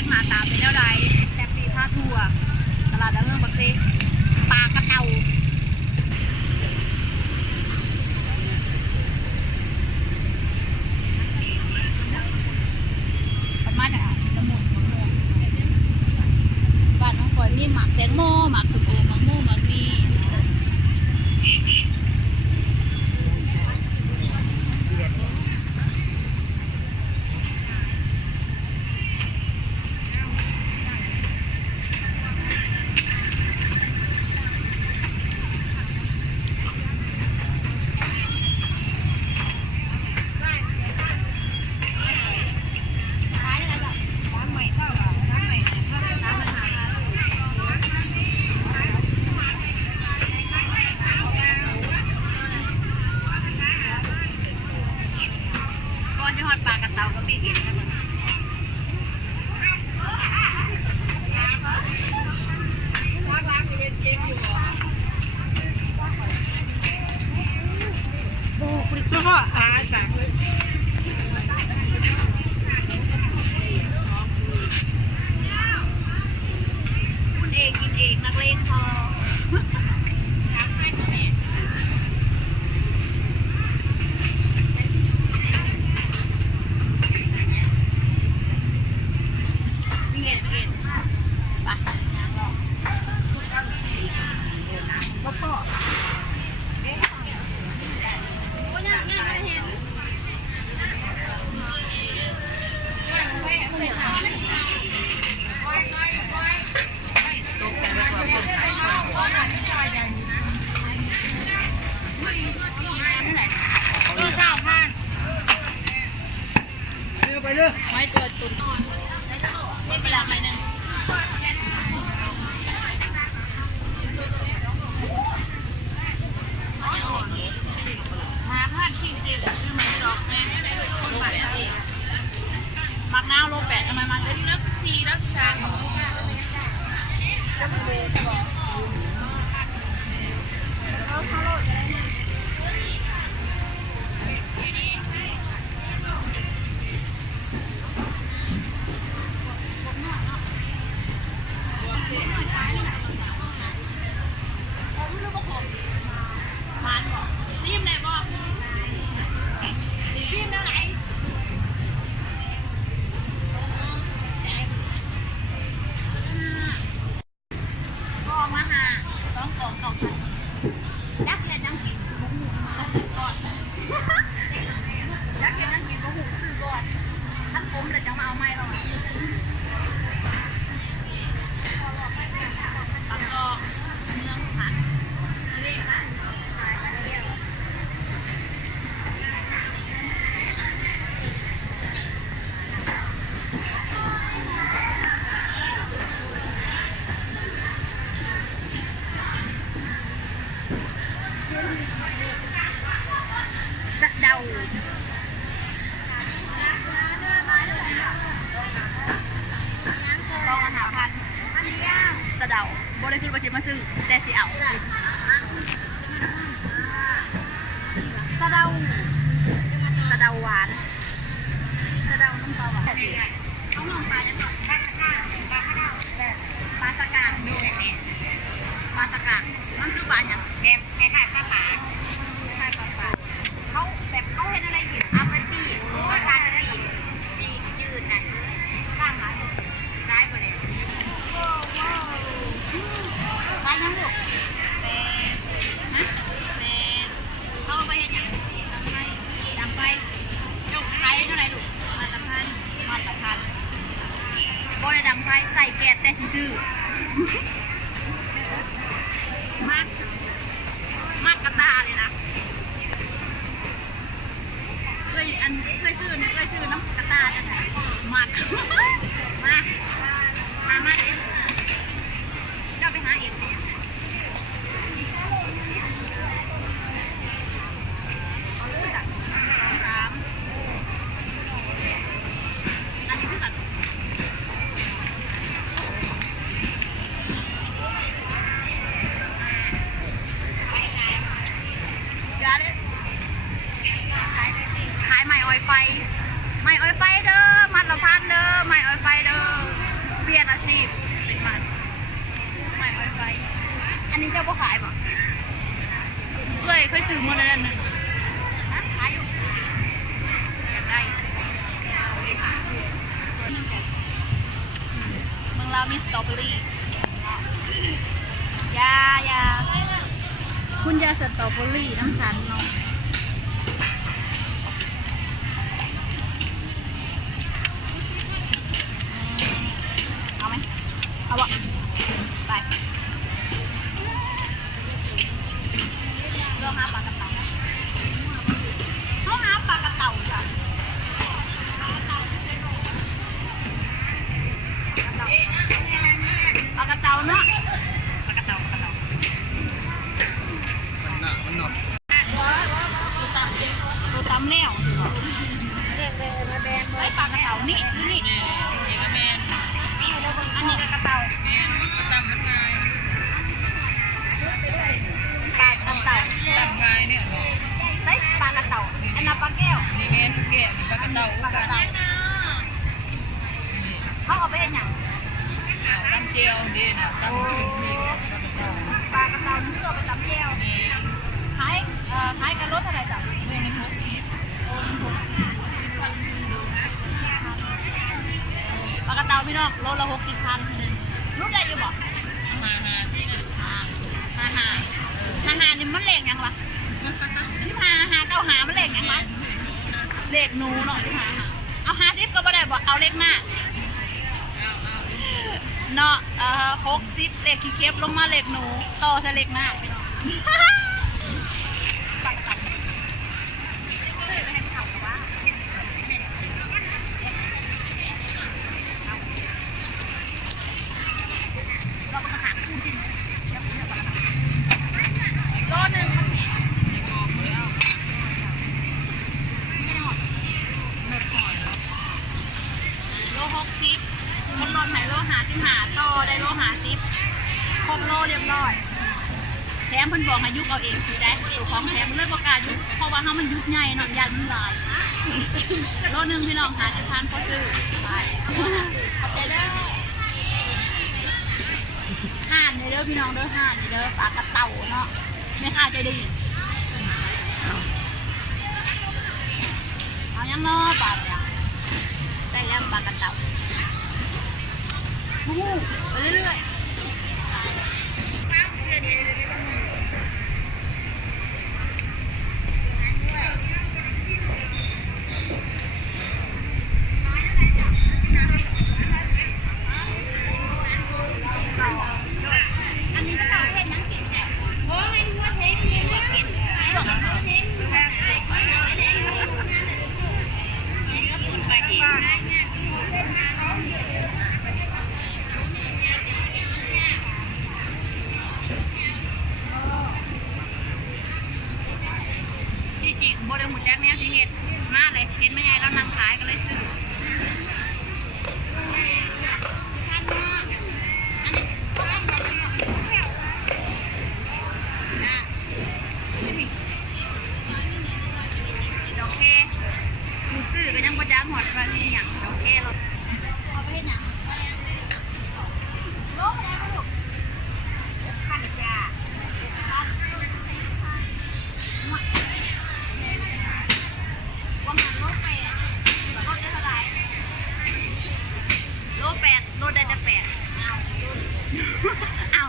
จักหน้าตาเป็นแล้วใดแซ่บปีผ้าทั่วตลาดดังเมืองบักเซปลากระเตาประมาณนั้นจะหมดบ้านน้องฝอยมีหมักแตงโมหมักสุโขหมักโมหมักมีปลากระเตาก็มีกินนะล้างจะเป็นเจ๊อยู่โอ้คุณก็สั่งเลยคุณเองกินเองนักเลงพอไม่ตัวตุ่นนอนไม่เป็นไรนะมาพลาดที่จริงคือมันดอกแม่ไม่ได้เลยคนแบบนี้มักน้าวโลแปดทำไมมันได้เลือก14แล้ว13ยักษ์เนี่ยจังกินหมูมาก่อนยักษ์เนี่ยจังกินก็หูซื้อก่อนท่านผมเลยจะมาเอาไม้เราแล้วก็เนื้อผัดเดาต้องอาหารพันสะเดาบริคือประชิดมาซื้อแต่สิเอาสะเดาหวานสะเดาน้ำปลาหวานเขาลองปลาจะบอกปลาสกางดูแบบนี้ปลาสกางมันคือปลาอย่างแบบคล้ายๆปลาปลาเขาแบบเขาเห็นอะไรอยู่เอาไปปีกทานปีกยืดนะข้างหลังซ้ายไปเลยซ้ายยังลูกเข้าไปเห็นอย่างดังไปจกไฟเท่าไรลูกมาตรพันโบได้ดังไฟใส่แก๊สแต่ซื่อมาก เจ้าบ่ขายบ่เคยซื้อมาแล้วนึงขายอยู่อยากได้เมืองเรามีสตรอเบอรี่ยาคุณยาสตรอเบอรี่น้ำฉันเนาะเอาไหมเอาบ่ไปลองหาปลากระเต่าเขาหาปลากระเต่าจ้ะปลากระเต่าเนาะปลากระเต่ามันหนอกตัวตำแล้วไอ้ปลากระเต่านี่นี่อันนี้กระเต่าปลากระเต่าตำไงเนี่ย ใส่ปลากระเต่าอันนั้นปลาแก้วนี่แม่นแก่ปลากระเต่าเขาเอาไปให้หยังตำเจียวดีนะตำนี่ปลากระเต่านี่เอาไปตำแก้วขายกันรถเท่าไหร่จ้ะปลากระเต่าพี่น้องโลละ60,000รู้ได้อยู่บ่ที่นั่นหานี่มันเลขยังวะที่หาเก้าหามันเลขยังวะเลขหนูเนาะที่หาเอา50ก็บ่ได้บ่เอาเลขหน้าเนาะ60เลขขี้เก็บลงมาเลขหนูต่อใส่เลขหน้าพี่น้องมันลดหายโล55ต่อได้โล50ครบโลเรียบร้อยแถมเพิ่นบอกให้ยุกเอาเองสิได้ตัวของแถมเลยประกาศยุกเพราะว่าเขามันยุกใหญ่เนาะยันมันหลายโลนึงพี่น้อง50,000ก็ซื้อไปขอบใจเด้อห่านเด้อพี่น้องเด้อห่านเด้อปลากระเต่าเนาะแม่ค้าใจดีเอายังเนาะปลาได้แล้วปลากระเต่าไปเรื่อยอันนี้ก็ให้นังกินโอ้ยว่าเทกินว่ากินไปที่จริงโบเดหมุดแจ๊กเนี่ยสิเห็ดมาเลยเห็นไม่ไงแล้วนำขายก็เลยซื้อดอกเคกูซื้อก็ยังบ่จ้างหอดมาที่อย่างดอกเคเราเอาไปเห็นอย่างโลกอะไรลูกขันจ้าโลได้แต่8อ้าว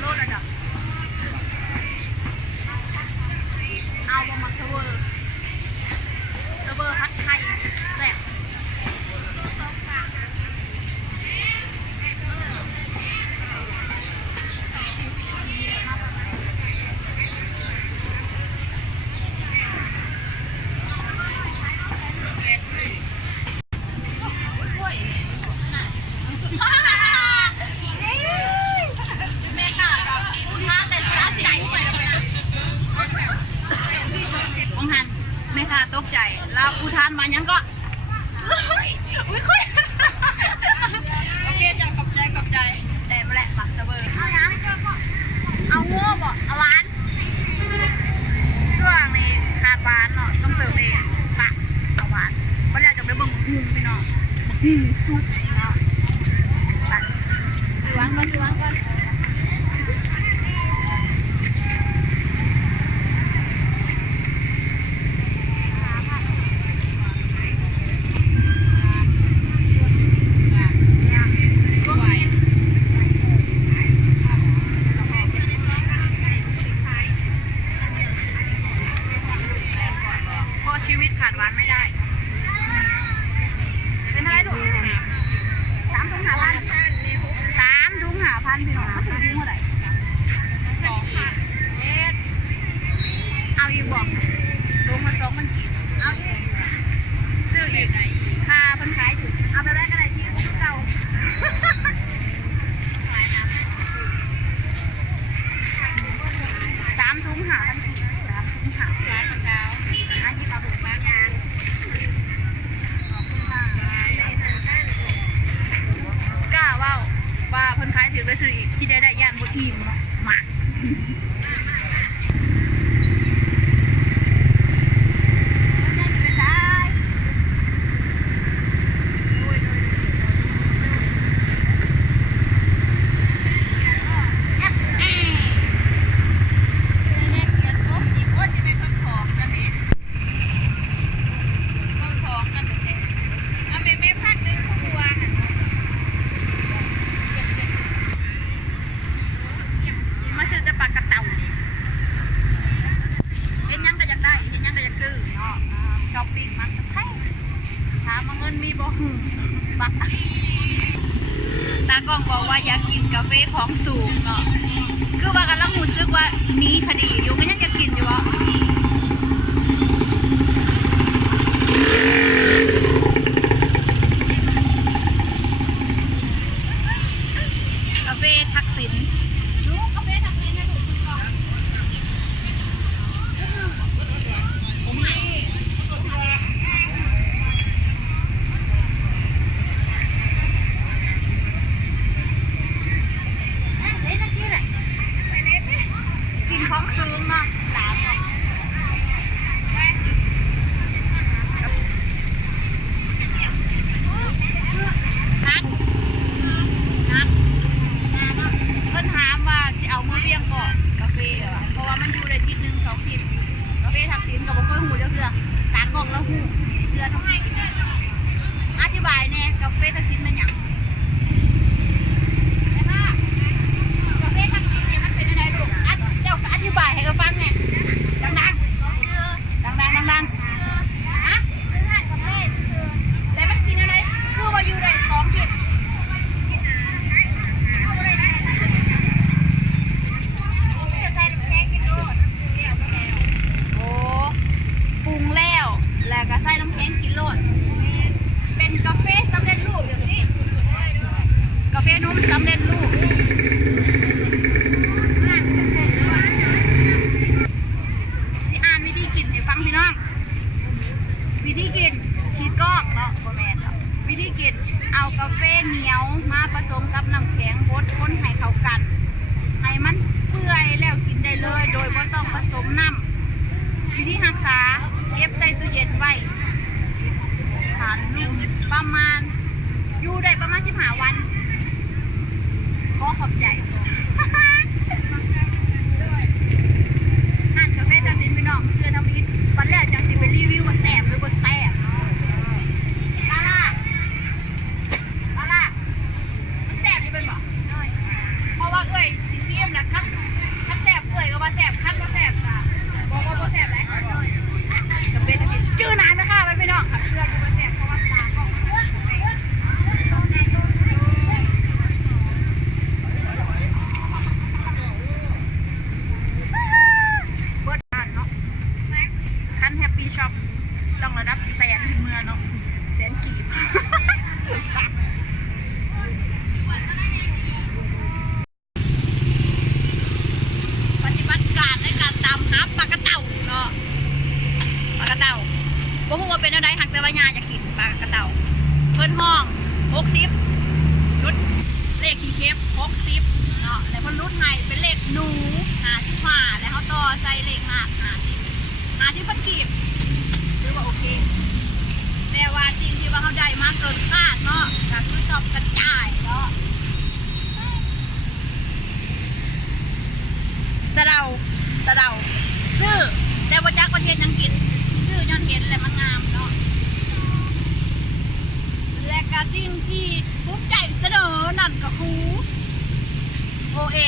โลระดับ นี่ซุปเนาะสวงก่อนเพราะชีวิตขาดหวานไม่ได้เป็นอะไรลูก3 ถุง 5,000พี่น้องมาถึงถุงเท่าไหร่2,000เอาอีกบอกถุงมา2,000กีบเอาดิซื้ออีกค่าเพิ่นขายถึงเอาไปแรกอะไรที่เก่า3 ถุง 5,000กีบ3 ถุง 5,000ร้านของเราร้านที่เราบุกมางานขอบคุณค่ะกล้าว่าเพิ่นขายถึงได้ซื้ออีกที่ได้ย่านบ่อิ่มมามาซื้อแต่ปลากระเต่าเห็นยังก็อยากได้เห็นยังก็อยากซื้อเนาะช้อปปิ้งมันก็แพงถามว่าเงินมีบ่บักตากล้องบอกว่าอยากกินกาแฟของสูงเนาะคือว่ากำลังรู้สึกว่ามีคดีอยู่ก็ยังอยากกินอยู่วะกาแฟทักษิณดูกาแฟทักษิณนะดูก่อนผมให้กินของสูงเนาะนักเพิ่นถามว่าสิเอามือเลี้ยงก่อนกาแฟเพราะว่ามันอยู่ได้ทีนึง2 ทีกาแฟทักษิณกับบ่เคยหูเรื่องตากล้องแล้วหูเรือทำไมอธิบายแน่กาแฟทักษิณมันหยังกาแฟทักษิณเนี่ยมันเป็นอะไรลูกเจ้าอธิบายให้เราฟังแน่ดังฮะซื้อให้กาแฟซื้อแล้วมันกินอะไรคือว่าอยู่ได้2 ทีโอ้ปรุงแล้วก็ใส่น้ำแข็งกินโลดเป็นกาแฟสำเร็จรูปอย่างนี้กาแฟนมสำเร็จรูปสิอ่านวิธีกินให้ฟังพี่น้องวิธีกินขีดกอกเนาะโบแมนวิธีกินเอากาแฟเหนียวมาผสมกับน้ำแข็งบดคนให้เข้ากันให้มันเปื่อยแล้วกินได้เลยโดยไม่ต้องผสมน้ำวิธีรักษาเก็บใส่ตู้เย็นไว้ทานนุ่มประมาณอยู่ได้ประมาณ15 วันก็ขอบใจนั่นกาแฟทักษิณพี่น้องเชื่อทำอิฐวันแรกจังสิไปรีวิวว่าแซ่บหรือบ่แซ่บลาล่าแซ่บนี่เป็นบ่เพราะว่าเอ้ยสิเสียมนะครับถ้าแซ่บเอ้ยก็ว่าแซ่บคันบ่แซ่บค่ะบ่แซ่บไหนกาแฟทักษิณชื่อนานไหมคะพี่น้องเชื่ออยู่ว่าแซ่บเพราะว่าตาก็ช็อปต้องระดับแสนเมื่อเนาะแสนกีบปฏิบัติการในการตามหาปลากระเต่าเนาะปลากระเต่าบ่ฮู้ว่าเป็นอะไรหักแต่ว่ายาอยากกินปลากระเต่าเพิ่นห้อง60รุดเลขที่เก็บ60เนาะแล้วเพิ่นรุดให้เป็นเลขหนู55แล้วเขาต่อใส่เลขมาก50เพิ่นกีบหรือว่าโอเคแต่ แต่ว่าสิ่งที่ว่าเขาได้มาเกินคาดเนาะก็คือชอบกระจายเนาะสะเดาซื้อแต่ว่าจักประเทศยังกินชื่อย้อนเห็นอะไรมันงามเนาะและก็สิ่งที่ภูมิใจเสนอนั่นก็คือโอเอ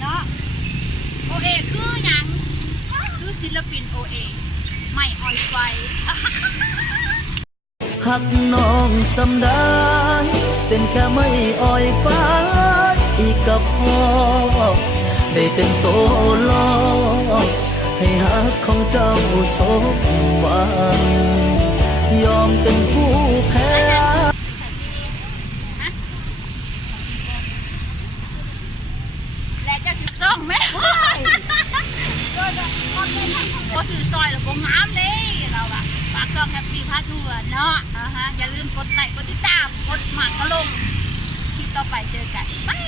เนาะโอเอคือหยังคือศิลปินโอเอไม่อ่อยไฟ หักน้องสำได้เป็นแค่ไม่อ่อยฟ้าอีกกับพ่อได้เป็นโตลอให้หักของเจ้าสมหวังยอมเป็นผู้แพ้ และจะถึงซ่องไหมโอ้สื่อซอยหรือโกงน้ำเลยเราอะฝากซ่องแฮปปี้พาทัวร์เนาะอย่าลืมกดไลค์กดติดตามกดหมากกระลงคลิปต่อไปเจอกันบาย